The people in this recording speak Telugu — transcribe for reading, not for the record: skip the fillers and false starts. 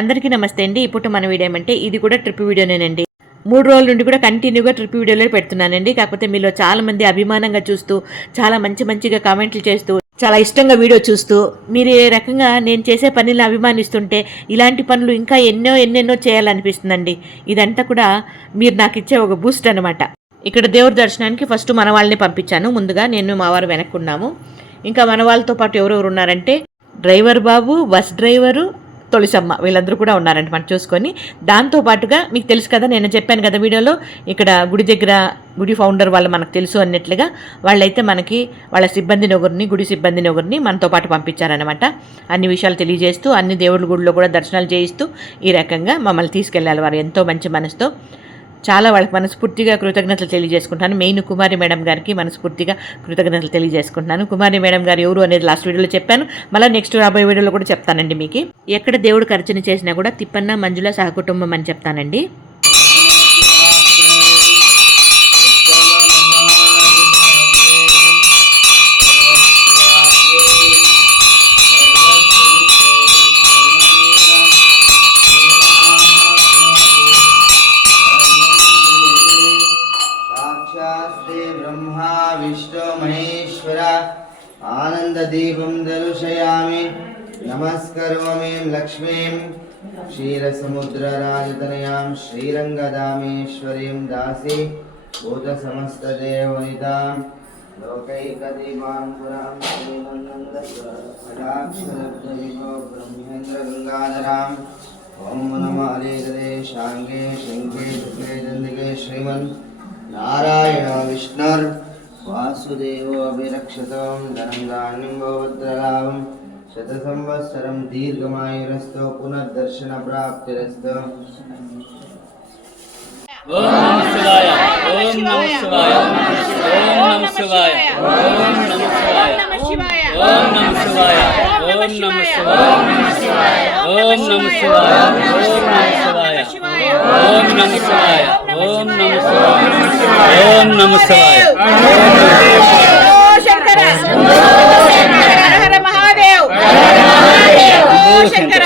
అందరికీ నమస్తే అండి. ఇప్పుడు మన వీడియో ఏమంటే ఇది కూడా ట్రిప్ వీడియోనేనండి. 3 రోజుల నుండి కూడా కంటిన్యూగా ట్రిప్ వీడియోలే పెడుతున్నానండి. కాకపోతే మీలో చాలా మంది అభిమానంగా చూస్తూ చాలా మంచిగా కామెంట్లు చేస్తూ చాలా ఇష్టంగా వీడియో చూస్తూ మీరు ఏ రకంగా నేను చేసే పనులను అభిమానిస్తుంటే ఇలాంటి పనులు ఇంకా ఎన్నెన్నో చేయాలనిపిస్తుందండి. ఇదంతా కూడా మీరు నాకు ఇచ్చే ఒక బూస్ట్ అనమాట. ఇక్కడ దేవుడి దర్శనానికి ఫస్ట్ మన వాళ్ళని పంపించాను. ముందుగా నేను మా వారు వెనక్కున్నాము. ఇంకా మన వాళ్ళతో పాటు ఎవరెవరు ఉన్నారంటే డ్రైవర్ బాబు, బస్ డ్రైవరు, తొలిసమ్మ వీళ్ళందరూ కూడా ఉన్నారంట మనం చూసుకొని. దాంతోపాటుగా మీకు తెలుసు కదా, నేను చెప్పాను కదా వీడియోలో, ఇక్కడ గుడి దగ్గర గుడి ఫౌండర్ వాళ్ళు మనకు తెలుసు అన్నట్లుగా వాళ్ళైతే మనకి వాళ్ళ సిబ్బందిని ఒకరిని, గుడి సిబ్బందిని ఒకరిని మనతో పాటు పంపించారనమాట. అన్ని విషయాలు తెలియజేస్తూ అన్ని దేవుడి గుడిలో కూడా దర్శనాలు చేయిస్తూ ఈ రకంగా మమ్మల్ని తీసుకెళ్ళాలి వారు ఎంతో మంచి మనసుతో. చాలా వాళ్ళకి మనస్ఫూర్తిగా కృతజ్ఞతలు తెలియజేసుకుంటాను. మెయిన్ కుమారి మేడం గారికి మనస్ఫూర్తిగా కృతజ్ఞతలు తెలియజేసుకుంటున్నాను. కుమారి మేడం గారు ఎవరు అనేది లాస్ట్ వీడియోలో చెప్పాను. మళ్ళీ నెక్స్ట్ రాబోయే వీడియోలో కూడా చెప్తానండి. మీకు ఎక్కడ దేవుడికి అర్చన చేసినా కూడా తిప్పన్న మంజుల సహకుటుంబం అని చెప్తానండి. ब्रह्मा विष्णु महेश्वर आनंददीपं दर्शयामि नमस्करोमि लक्ष्मीं क्षीरसमुद्रराजतनयां श्रीरंगदामेश्वरीं दासी भूतसमस्तदेवनितां लोकैकदीपाङ्कुरां श्रीमन्नन्दस्वराक्षरब्धविभो ब्रह्मेन्द्रगङ्गाधरां ॐ नमः आलेदरे शाङ्गे शङ्खे शुक्ले चन्द्रिके श्रीमन् नारायण विष्णुर् वासुदेवो अभिरक्षतं धनं धान्यं भवद्रलाभं शतसंवत्सरं दीर्घमायुरस्तु पुनर्दर्शन प्राप्तिरस्तु। ओम नमः शिवाय, ओम नमः शिवाय, ओम नमः शिवाय, ओम नमः शिवाय, ओम नमः शिवाय, ओम नमः शिवाय, ओम नमः शिवाय, ओम नमः शिवाय, ओम नमः शिवाय, ओम नमः शिवाय, शंकर हर हर महादेव, शंकर